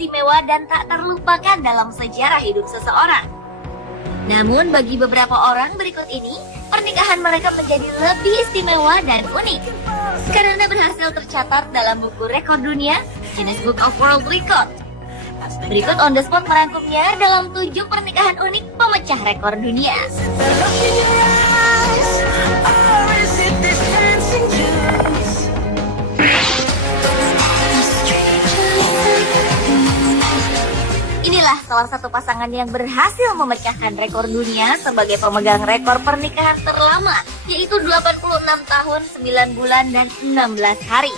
istimewa dan tak terlupakan dalam sejarah hidup seseorang. Namun bagi beberapa orang berikut ini, pernikahan mereka menjadi lebih istimewa dan unik karena berhasil tercatat dalam buku rekor dunia Guinness Book of World Record. Berikut On The Spot merangkumnya dalam 7 pernikahan unik pemecah rekor dunia. Inilah salah satu pasangan yang berhasil memecahkan rekor dunia sebagai pemegang rekor pernikahan terlama, yaitu 86 tahun, 9 bulan, dan 16 hari.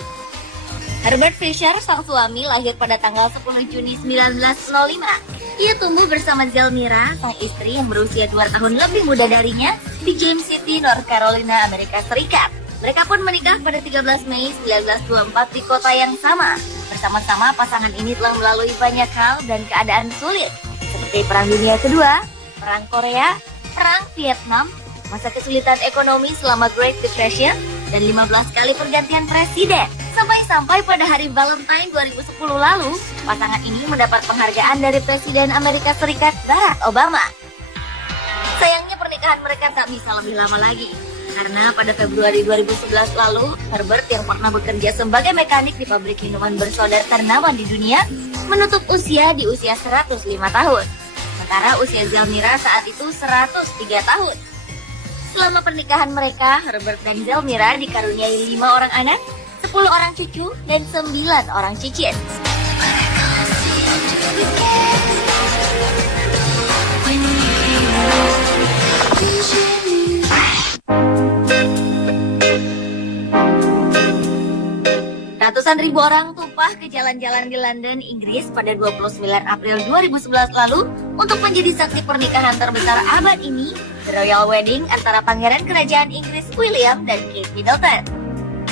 Herbert Fisher, sang suami, lahir pada tanggal 10 Juni 1905. Ia tumbuh bersama Zelmira, sang istri yang berusia 2 tahun lebih muda darinya, di James City, North Carolina, Amerika Serikat. Mereka pun menikah pada 13 Mei 1924 di kota yang sama. Bersama-sama, pasangan ini telah melalui banyak hal dan keadaan sulit, seperti Perang Dunia Kedua, Perang Korea, Perang Vietnam, masa kesulitan ekonomi selama Great Depression, dan 15 kali pergantian presiden. Sampai-sampai pada hari Valentine 2010 lalu, pasangan ini mendapat penghargaan dari Presiden Amerika Serikat Barack Obama. Sayangnya pernikahan mereka tak bisa lebih lama lagi, karena pada Februari 2011 lalu, Herbert yang pernah bekerja sebagai mekanik di pabrik minuman bersoda ternama di dunia, menutup usia di usia 105 tahun. Sementara usia Zelmira saat itu 103 tahun. Selama pernikahan mereka, Herbert dan Zelmira dikaruniai 5 orang anak, 10 orang cucu, dan 9 orang cicit. Ratusan ribu orang tumpah ke jalan-jalan di London, Inggris pada 29 April 2011 lalu untuk menjadi saksi pernikahan terbesar abad ini, The Royal Wedding antara Pangeran Kerajaan Inggris William dan Kate Middleton.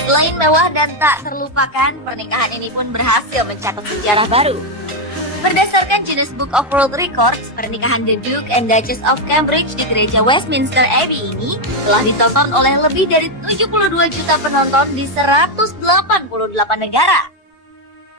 Selain mewah dan tak terlupakan, pernikahan ini pun berhasil mencatat sejarah baru. Berdasarkan Guinness Book of World Records, pernikahan The Duke and Duchess of Cambridge di gereja Westminster Abbey ini telah ditonton oleh lebih dari 72 juta penonton di 188 negara.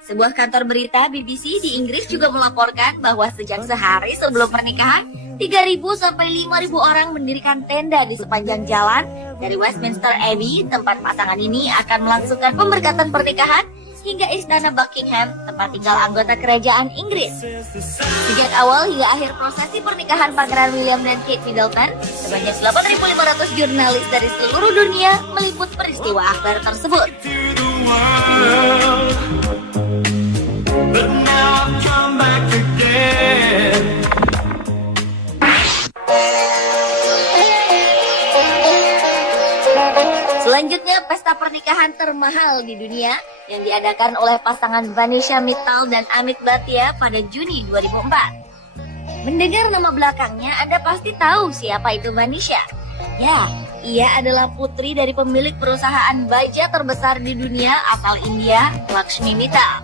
Sebuah kantor berita BBC di Inggris juga melaporkan bahwa sejak sehari sebelum pernikahan, 3.000 sampai 5.000 orang mendirikan tenda di sepanjang jalan dari Westminster Abbey, tempat pasangan ini akan melangsungkan pemberkatan pernikahan, hingga istana Buckingham, tempat tinggal anggota kerajaan Inggris. Sejak awal hingga akhir prosesi pernikahan Pangeran William dan Kate Middleton, sebanyak 8.500 jurnalis dari seluruh dunia meliput peristiwa akbar tersebut. Selanjutnya, pesta pernikahan termahal di dunia yang diadakan oleh pasangan Vanisha Mittal dan Amit Bhatia pada Juni 2004. Mendengar nama belakangnya, Anda pasti tahu siapa itu Vanisha. Ya, ia adalah putri dari pemilik perusahaan baja terbesar di dunia asal India, Lakshmi Mittal.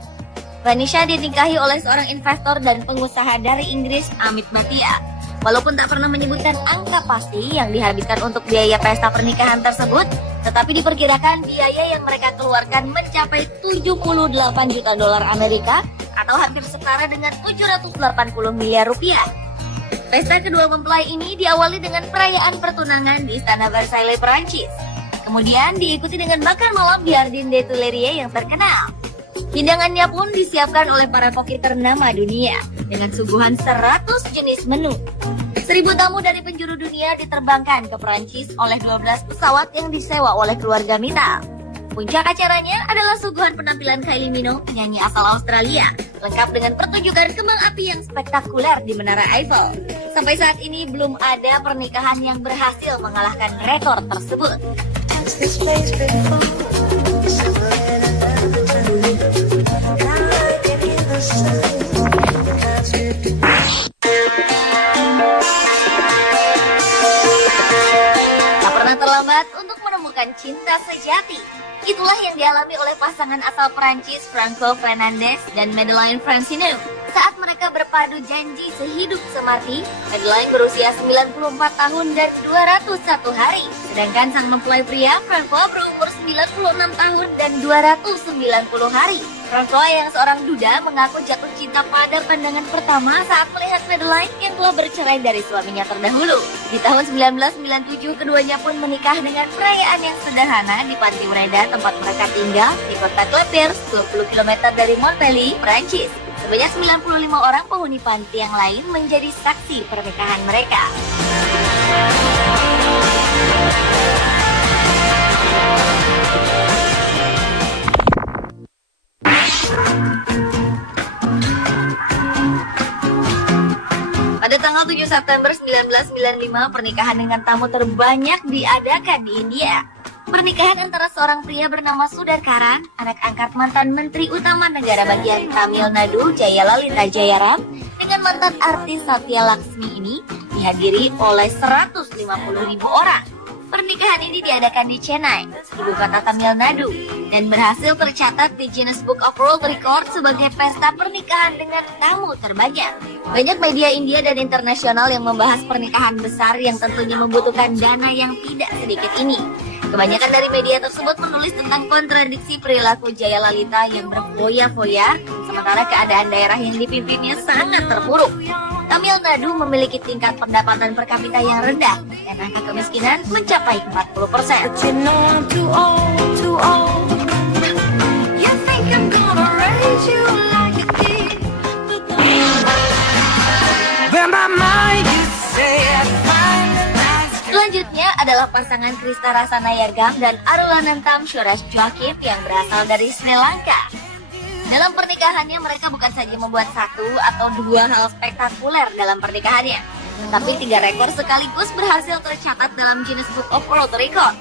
Vanisha dinikahi oleh seorang investor dan pengusaha dari Inggris, Amit Bhatia. Walaupun tak pernah menyebutkan angka pasti yang dihabiskan untuk biaya pesta pernikahan tersebut, tetapi diperkirakan biaya yang mereka keluarkan mencapai 78 juta dolar Amerika atau hampir setara dengan 780 miliar rupiah. Pesta kedua mempelai ini diawali dengan perayaan pertunangan di Istana Versailles, Perancis. Kemudian diikuti dengan makan malam di Jardin des Tuileries yang terkenal. Hidangannya pun disiapkan oleh para koki ternama dunia dengan suguhan 100 jenis menu. 1.000 tamu dari penjuru dunia diterbangkan ke Perancis oleh 12 pesawat yang disewa oleh keluarga Mittal. Puncak acaranya adalah suguhan penampilan Kylie Minogue, penyanyi asal Australia, lengkap dengan pertunjukan kembang api yang spektakuler di Menara Eiffel. Sampai saat ini belum ada pernikahan yang berhasil mengalahkan rekor tersebut. Untuk menemukan cinta sejati. Itulah yang dialami oleh pasangan asal Perancis Franco Fernandez dan Madeleine Francine. Saat mereka berpadu janji sehidup semati, Madeleine berusia 94 tahun dan 201 hari. Sedangkan sang mempelai pria, Franco, berumur 96 tahun dan 290 hari. Francois yang seorang duda mengaku jatuh cinta pada pandangan pertama saat melihat Madeleine yang telah bercerai dari suaminya terdahulu. Di tahun 1997, keduanya pun menikah dengan perayaan yang sederhana di Panti Ureda tempat mereka tinggal di kota Clotiers, 20 km dari Montpellier, Prancis. Sebanyak 95 orang penghuni panti yang lain menjadi saksi pernikahan mereka. Pada tanggal 7 September 1995, pernikahan dengan tamu terbanyak diadakan di India. Pernikahan antara seorang pria bernama Sudarkaran, anak angkat mantan Menteri Utama Negara Bagian Tamil Nadu Jayalalita Jayaram, dengan mantan artis Satya Laksmi ini dihadiri oleh 150.000 orang. Pernikahan ini diadakan di Chennai, ibu kota Tamil Nadu, dan berhasil tercatat di Guinness Book of World Records sebagai pesta pernikahan dengan tamu terbanyak. Banyak media India dan internasional yang membahas pernikahan besar yang tentunya membutuhkan dana yang tidak sedikit ini. Kebanyakan dari media tersebut menulis tentang kontradiksi perilaku Jayalalita yang berfoya-foya, sementara keadaan daerah yang dipimpinnya sangat terpuruk. Tamil Nadu memiliki tingkat pendapatan per kapita yang rendah dan angka kemiskinan mencapai 40%. Selanjutnya adalah pasangan Krista Rasanayagam dan Arulanantam Suresh Joakim yang berasal dari Sri Lanka. Dalam pernikahannya, mereka bukan saja membuat satu atau dua hal spektakuler dalam pernikahannya, tetapi 3 rekor sekaligus berhasil tercatat dalam Guinness Book of World Records.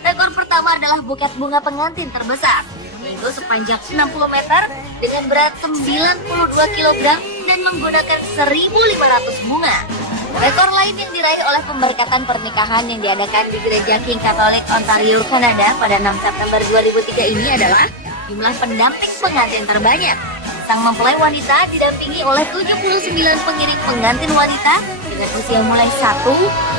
Rekor pertama adalah buket bunga pengantin terbesar, yaitu sepanjang 60 meter dengan berat 92 kg dan menggunakan 1.500 bunga. Rekor lain yang diraih oleh pemberkatan pernikahan yang diadakan di Gereja King Catholic Ontario, Kanada pada 6 September 2003 ini adalah jumlah pendamping pengantin terbanyak. Sang mempelai wanita didampingi oleh 79 pengiring pengantin wanita dengan usia mulai 1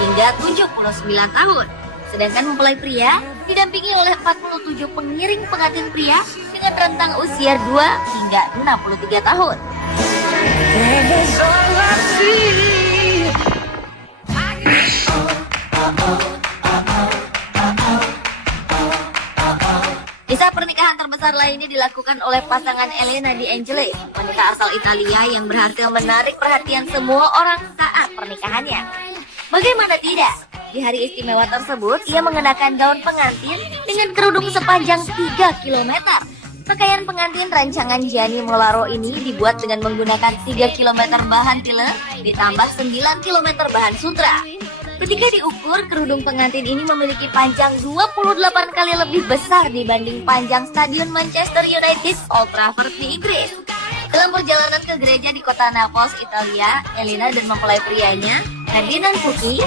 hingga 79 tahun. Sedangkan mempelai pria didampingi oleh 47 pengiring pengantin pria dengan rentang usia 2 hingga 63 tahun. Kisah pernikahan terbesar lainnya dilakukan oleh pasangan Elena Di Angeli, wanita asal Italia yang berhasil menarik perhatian semua orang saat pernikahannya. Bagaimana tidak? Di hari istimewa tersebut, ia mengenakan gaun pengantin dengan kerudung sepanjang 3 km. Pakaian pengantin rancangan Gianni Molaro ini dibuat dengan menggunakan 3 km bahan tiller ditambah 9 km bahan sutra. Ketika diukur, kerudung pengantin ini memiliki panjang 28 kali lebih besar dibanding panjang Stadion Manchester United Old Trafford di Inggris. Dalam perjalanan ke gereja di kota Naples, Italia, Elena dan mempelai prianya, Ferdinand Fuki,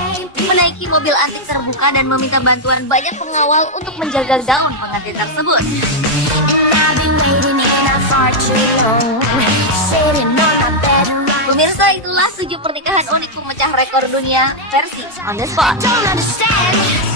menaiki mobil antik terbuka dan meminta bantuan banyak pengawal untuk menjaga gaun pengantin tersebut. Pemirsa, itulah 7 pernikahan unik pemecah rekor dunia versi On The Spot.